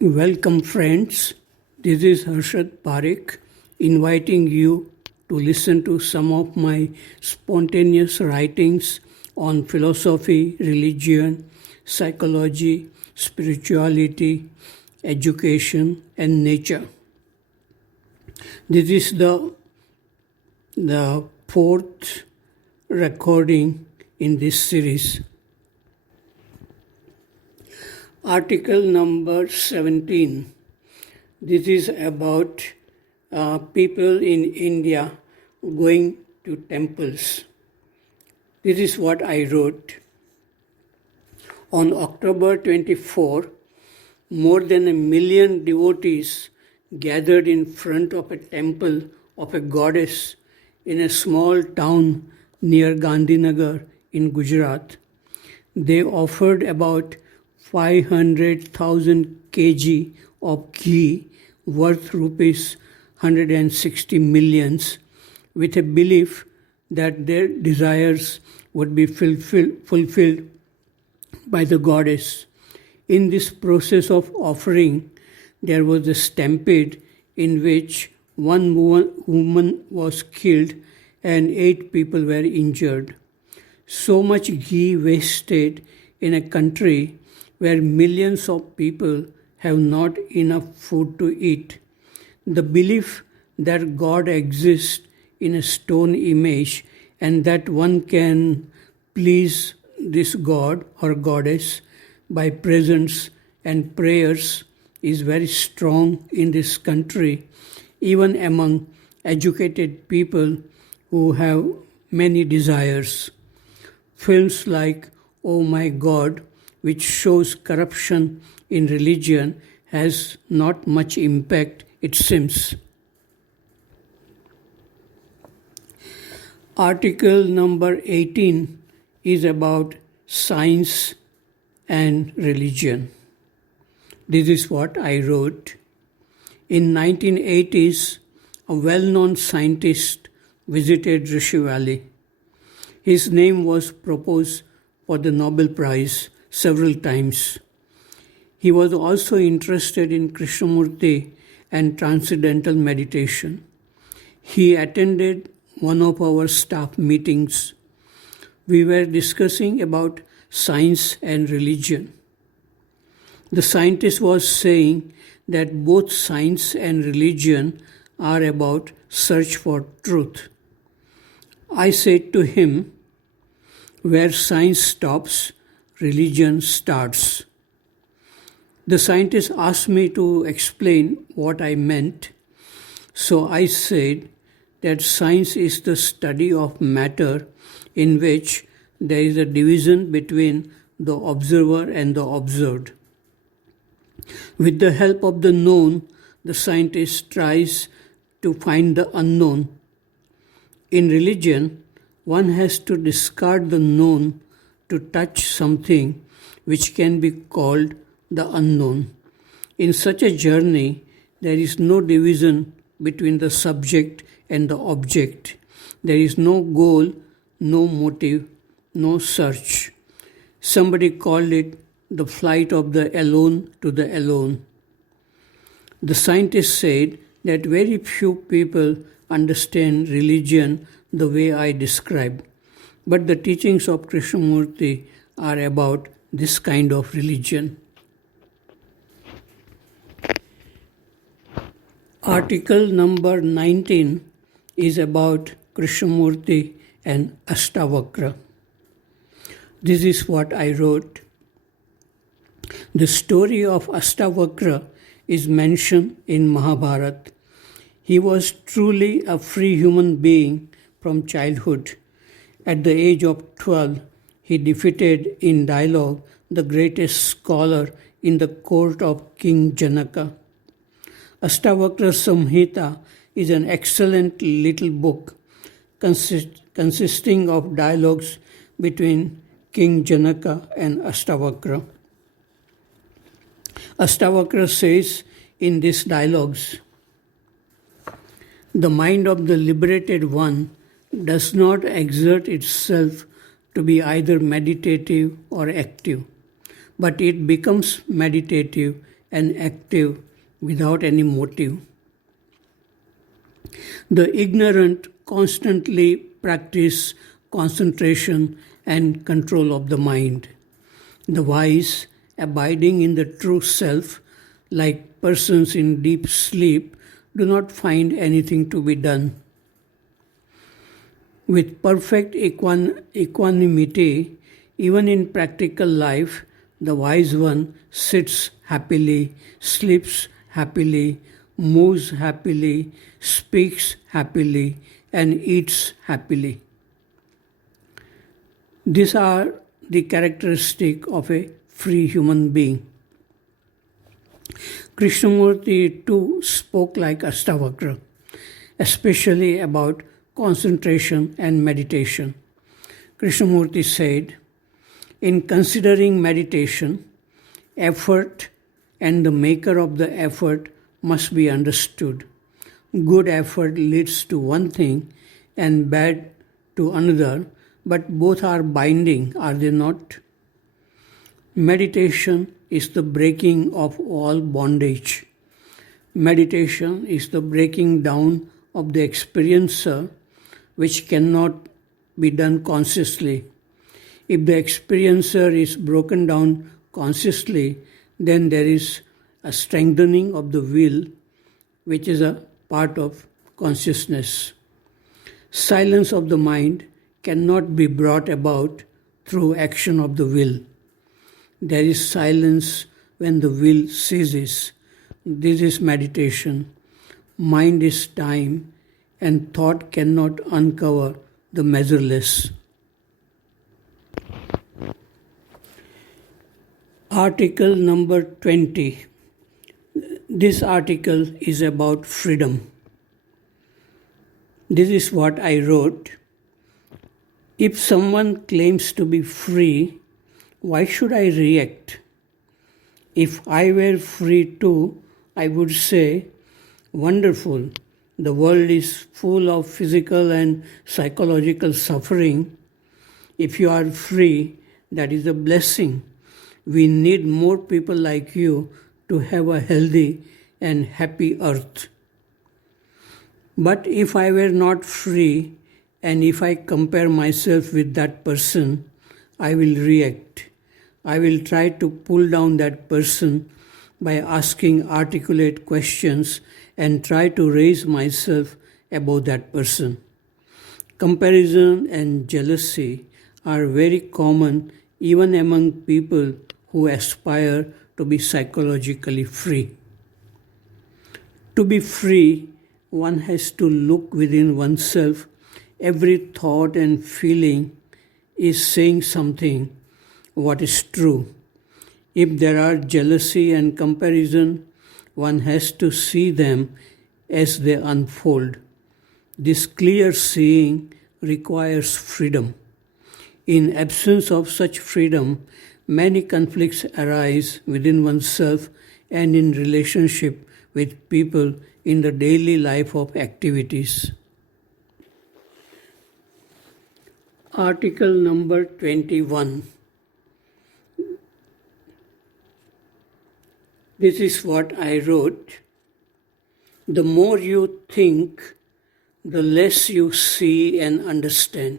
Welcome friends, this is Harshad inviting you to listen to some of my spontaneous writings on philosophy, religion, psychology, spirituality, education and nature. This is the fourth recording in this series. Article number 17. This is about people in India going to temples. This is what I wrote. On October 24, more than 1 million devotees gathered in front of a temple of a goddess in a small town near Gandhinagar in Gujarat. They offered about 500,000 kg of ghee worth rupees 160 millions with a belief that their desires would be fulfilled by the goddess. In this process of offering, there was a stampede in which one woman was killed and 8 people were injured. So much ghee wasted in a country where millions of people have not enough food to eat. The belief that God exists in a stone image and that one can please this God or goddess by presents and prayers is very strong in this country, even among educated people who have many desires. Films like Oh My God, which shows corruption in religion, has not much impact, it seems. Article number 18 is about science and religion. This is what I wrote. In 1980s, a well-known scientist visited Rishi Valley. His name was proposed for the Nobel Prize several times. He was also interested in Krishnamurti and transcendental meditation. He attended one of our staff meetings. We were discussing about science and religion. The scientist was saying that both science and religion are about search for truth. I said to him, where science stops, religion starts. The scientist asked me to explain what I meant. So I said that science is the study of matter in which there is a division between the observer and the observed. With the help of the known, the scientist tries to find the unknown. In religion, one has to discard the known to touch something which can be called the unknown. In such a journey, there is no division between the subject and the object. There is no goal, no motive, no search. Somebody called it the flight of the alone to the alone. The scientist said that very few people understand religion the way I described, but the teachings of Krishnamurti are about this kind of religion. Article number 19 is about Krishnamurti and Astavakra. This is what I wrote. The story of Astavakra is mentioned in Mahabharata. He was truly a free human being from childhood. At the age of 12, he defeated in dialogue the greatest scholar in the court of King Janaka. Astavakra Samhita is an excellent little book consisting of dialogues between King Janaka and Astavakra. Astavakra says in these dialogues, the mind of the liberated one does not exert itself to be either meditative or active, but it becomes meditative and active without any motive. The ignorant constantly practice concentration and control of the mind. The wise, abiding in the true self, like persons in deep sleep, do not find anything to be done. With perfect equanimity, even in practical life, the wise one sits happily, sleeps happily, moves happily, speaks happily, and eats happily. These are the characteristics of a free human being. Krishnamurti too spoke like Astavakra, especially about concentration and meditation. Krishnamurti said, in considering meditation, effort and the maker of the effort must be understood. Good effort leads to one thing and bad to another, but both are binding, are they not? Meditation is the breaking of all bondage. Meditation is the breaking down of the experiencer, which cannot be done consciously. If the experiencer is broken down consciously, then there is a strengthening of the will, which is a part of consciousness. Silence of the mind cannot be brought about through action of the will. There is silence when the will ceases. This is meditation. Mind is time, and thought cannot uncover the measureless. Article number 20. This article is about freedom. This is what I wrote. If someone claims to be free, why should I react? If I were free too, I would say, wonderful, the world is full of physical and psychological suffering. If you are free, that is a blessing. We need more people like you to have a healthy and happy earth. But if I were not free, and if I compare myself with that person, I will react. I will try to pull down that person by asking articulate questions and try to raise myself above that person. Comparison and jealousy are very common even among people who aspire to be psychologically free. To be free, one has to look within oneself. Every thought and feeling is saying something what is true. If there are jealousy and comparison, one has to see them as they unfold. This clear seeing requires freedom. In absence of such freedom, many conflicts arise within oneself and in relationship with people in the daily life of activities. Article number 21. This is what I wrote. The more you think, the less you see and understand.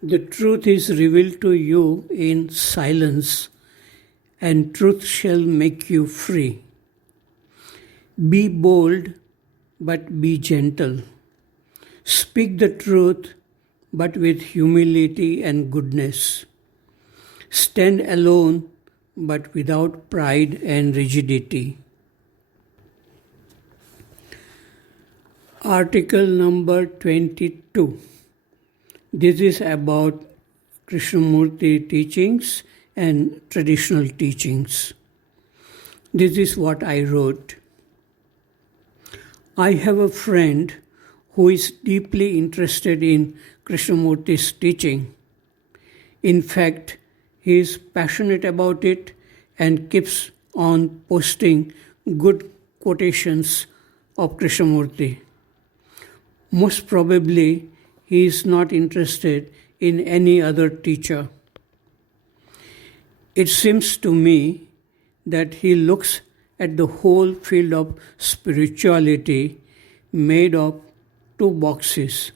The truth is revealed to you in silence, and truth shall make you free. Be bold, but be gentle. Speak the truth, but with humility and goodness. Stand alone, but without pride and rigidity. Article number 22. This is about Krishnamurti teachings and traditional teachings. This is what I wrote. I have a friend who is deeply interested in Krishnamurti's teaching. In fact, he is passionate about it and keeps on posting good quotations of Krishnamurti. Most probably, he is not interested in any other teacher. It seems to me that he looks at the whole field of spirituality made of two boxes.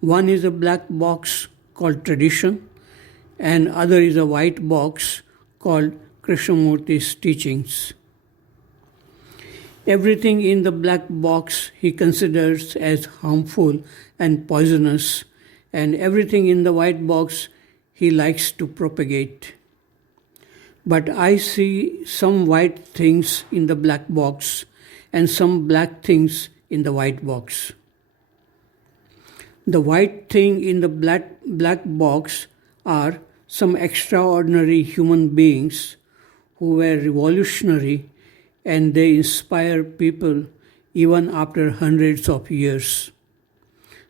One is a black box called tradition, and other is a white box called Krishnamurti's teachings. Everything in the black box he considers as harmful and poisonous, and everything in the white box he likes to propagate. But I see some white things in the black box and some black things in the white box. The white thing in the black box are some extraordinary human beings who were revolutionary, and they inspire people even after hundreds of years,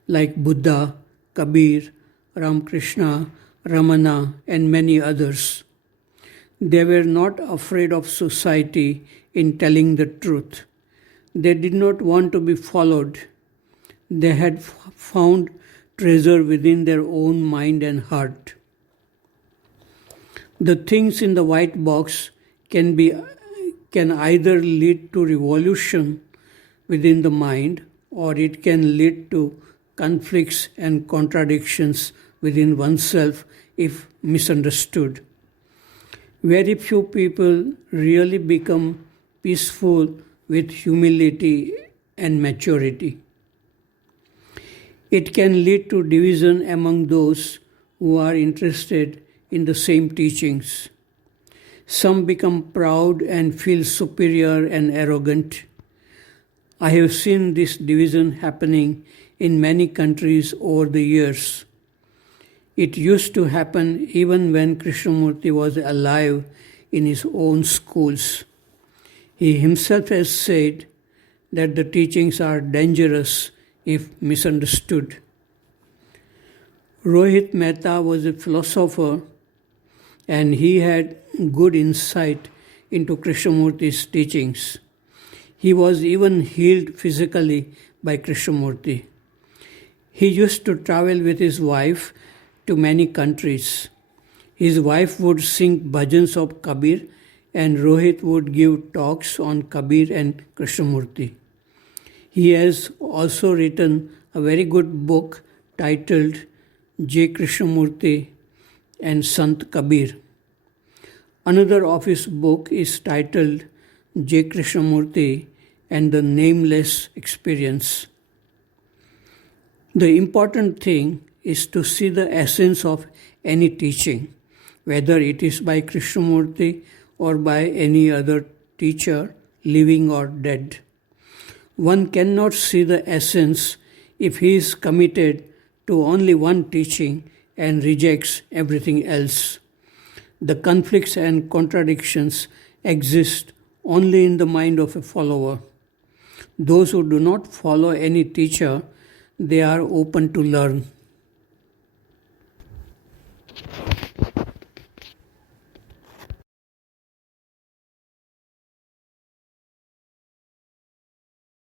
like Buddha, Kabir, Ramakrishna, Ramana, and many others. They were not afraid of society in telling the truth. They did not want to be followed. They had found treasure within their own mind and heart. The things in the white box can either lead to revolution within the mind, or it can lead to conflicts and contradictions within oneself if misunderstood. Very few people really become peaceful with humility and maturity. It can lead to division among those who are interested in the same teachings. Some become proud and feel superior and arrogant. I have seen this division happening in many countries over the years. It used to happen even when Krishnamurti was alive in his own schools. He himself has said that the teachings are dangerous if misunderstood. Rohit Mehta was a philosopher, and he had good insight into Krishnamurti's teachings. He was even healed physically by Krishnamurti. He used to travel with his wife to many countries. His wife would sing bhajans of Kabir, and Rohit would give talks on Kabir and Krishnamurti. He has also written a very good book titled J. Krishnamurti and Sant Kabir. Another of his book is titled J. Krishnamurti and the Nameless Experience. The important thing is to see the essence of any teaching, whether it is by Krishnamurti or by any other teacher, living or dead. One cannot see the essence if he is committed to only one teaching and rejects everything else. The conflicts and contradictions exist only in the mind of a follower. Those who do not follow any teacher, they are open to learn.